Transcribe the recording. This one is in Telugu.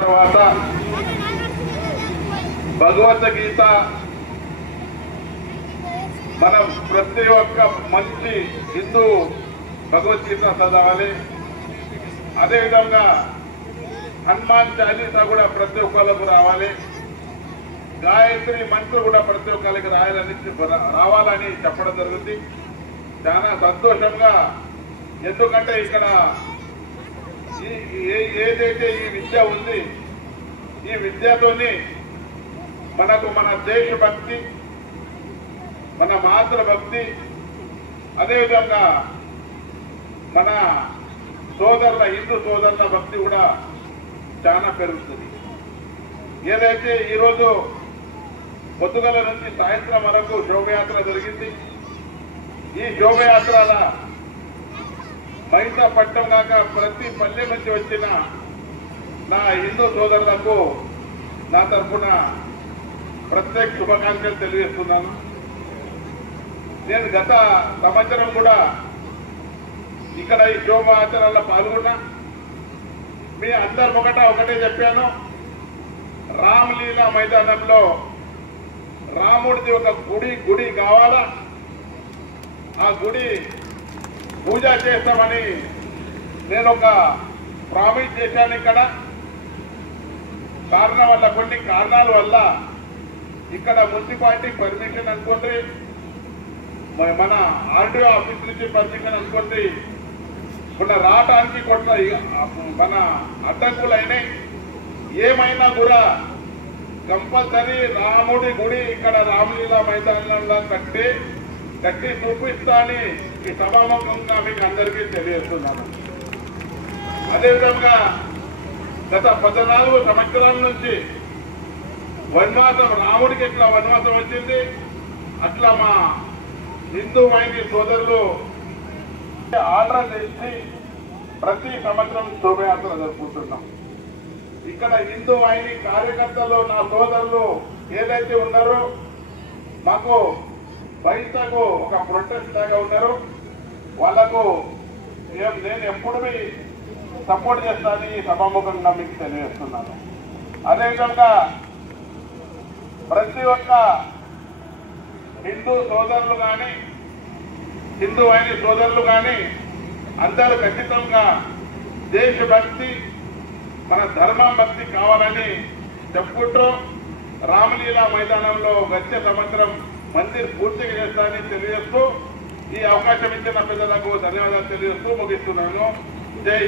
తర్వాత భగవద్గీత మనం ప్రతి ఒక్క మంచి హిందూ భగవద్గీత చదవాలి. అదేవిధంగా హనుమాన్ చాలీసా కూడా ప్రతి ఒక్కరికి రావాలి. గాయత్రి మంత్రం కూడా ప్రతి ఒక్కరికి రావాలని చెప్పడం జరుగుతుంది. చాలా సంతోషంగా, ఎందుకంటే ఇక్కడ ఏదైతే ఈ విద్య ఉంది, ఈ విద్యతోని మనకు మన దేశభక్తి, మన మాతృభక్తి, అదేవిధంగా మన సోదరుల హిందూ సోదరుల భక్తి కూడా చాలా పెరుగుతుంది. ఏదైతే ఈరోజు పొద్దుగల నుంచి సాయంత్రం వరకు శోభయాత్ర జరిగింది. ఈ శోభయాత్రల మైసా పట్టం కాక ప్రతి పల్లె నుంచి వచ్చిన నా హిందూ సోదరులకు నా తరఫున ప్రత్యేక శుభాకాంక్షలు తెలియజేస్తున్నాను. నేను గత సంవత్సరం కూడా ఇక్కడ ఈ శోభాయాత్రలో పాల్గొన్నా. మీ అందరు ఒకటే చెప్పాను, రామలీలా మైదానంలో రాముడిది ఒక గుడి కావాలా, ఆ గుడి పూజ చేస్తామని నేను ఒక ప్రామిస్ చేశాను. ఇక్కడ కొన్ని కారణాల వల్ల ఇక్కడ మున్సిపాలిటీ పర్మిషన్ అనుకోండి, మన ఆర్డీఓ ఆఫీస్ నుంచి పర్మిషన్ అనుకోండి, మన రావటానికి మన అడ్డంకులు అయినాయి. ఏమైనా కూడా కంపల్సరీ రాముడి గుడి ఇక్కడ రామలీలా మైదానంలో కట్టి చూపిస్తా అని ఈ సభాముఖంగా మీకు అందరికీ తెలియజేస్తున్నాను. అదేవిధంగా గత 14 సంవత్సరాల నుంచి వనవాసం, రాముడికి ఎట్లా వనవాసం వచ్చింది, అట్లా మా హిందూ మైండి సోదరులు ఆర్డర్ చేసి ప్రతి సంవత్సరం శోభయాత్ర జరుపుకుంటున్నాం. ఇక్కడ హిందూ మైండి కార్యకర్తలు, నా సోదరులు ఏదైతే ఉన్నారో మాకు బయటకు ఒక ప్రొటెస్ట్ లాగా ఉన్నారు. వాళ్లకు నేను ఎప్పుడు సపోర్ట్ చేస్తానని ఈ సభాముఖంగా మీకు తెలియజేస్తున్నాను. అదేవిధంగా ప్రతి ఒక్క హిందూ సోదరులు కానీ, హిందూ అయిన సోదరులు కానీ అందరూ ఖచ్చితంగా దేశభక్తి, మన ధర్మం భక్తి కావాలని చెప్పుకుంటూ రామలీలా మైదానంలో వచ్చే సంవత్సరం మందిర్ పూర్తిగా చేస్తానని తెలియజేస్తూ ఈ అవకాశం ఇచ్చిన పెద్దలకు ధన్యవాదాలు తెలియజేస్తూ ముగిస్తున్నాను. జై